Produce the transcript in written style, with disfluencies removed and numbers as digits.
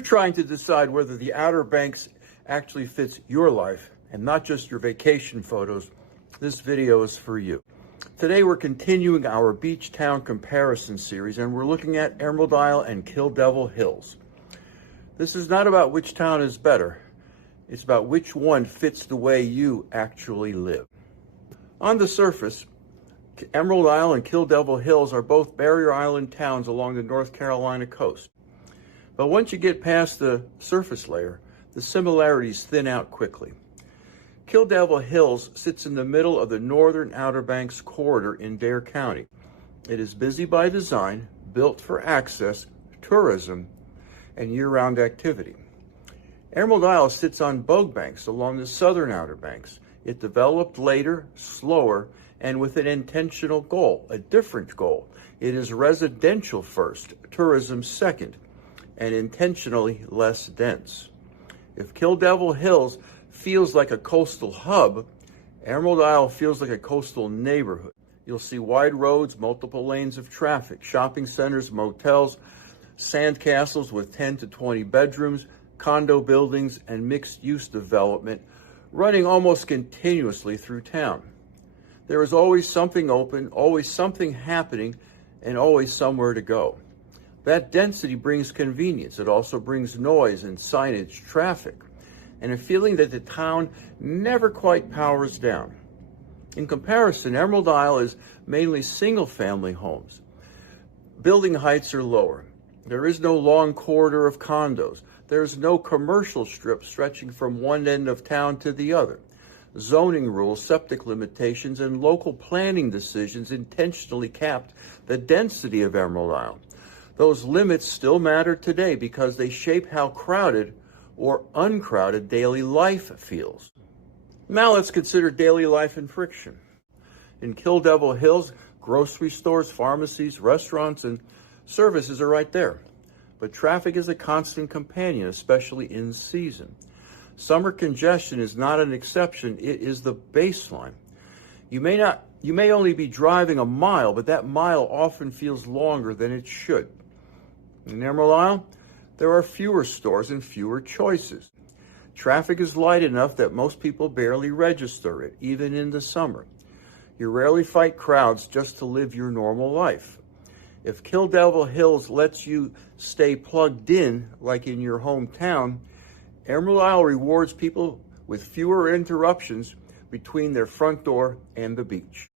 you're trying to decide whether the Outer Banks actually fits your life and not just your vacation photos, this video is for you. Today we're continuing our beach town comparison series, and we're looking at Emerald Isle and Kill Devil Hills. This is not about which town is better. It's about which one fits the way you actually live. On the surface, Emerald Isle and Kill Devil Hills are both barrier island towns along the North Carolina coast. But once you get past the surface layer, the similarities thin out quickly. Kill Devil Hills sits in the middle of the northern Outer Banks corridor in Dare County. It is busy by design, built for access, tourism, and year-round activity. Emerald Isle sits on Bogue Banks along the southern Outer Banks. It developed later, slower, and with an intentional goal, a different goal. It is residential first, tourism second, and intentionally less dense. If Kill Devil Hills feels like a coastal hub, Emerald Isle feels like a coastal neighborhood. You'll see wide roads, multiple lanes of traffic, shopping centers, motels, sand castles with 10 to 20 bedrooms, condo buildings, and mixed-use development running almost continuously through town. There is always something open, always something happening, and always somewhere to go. That density brings convenience. It also brings noise and signage, traffic, and a feeling that the town never quite powers down. In comparison, Emerald Isle is mainly single-family homes. Building heights are lower. There is no long corridor of condos. There's no commercial strip stretching from one end of town to the other. Zoning rules, septic limitations, and local planning decisions intentionally capped the density of Emerald Isle. Those limits still matter today because they shape how crowded or uncrowded daily life feels. Now let's consider daily life and friction. In Kill Devil Hills, grocery stores, pharmacies, restaurants, and services are right there. But traffic is a constant companion, especially in season. Summer congestion is not an exception, it is the baseline. You may only be driving a mile, but that mile often feels longer than it should. In Emerald Isle, there are fewer stores and fewer choices. Traffic is light enough that most people barely register it, even in the summer. You rarely fight crowds just to live your normal life. If Kill Devil Hills lets you stay plugged in, like in your hometown, Emerald Isle rewards people with fewer interruptions between their front door and the beach.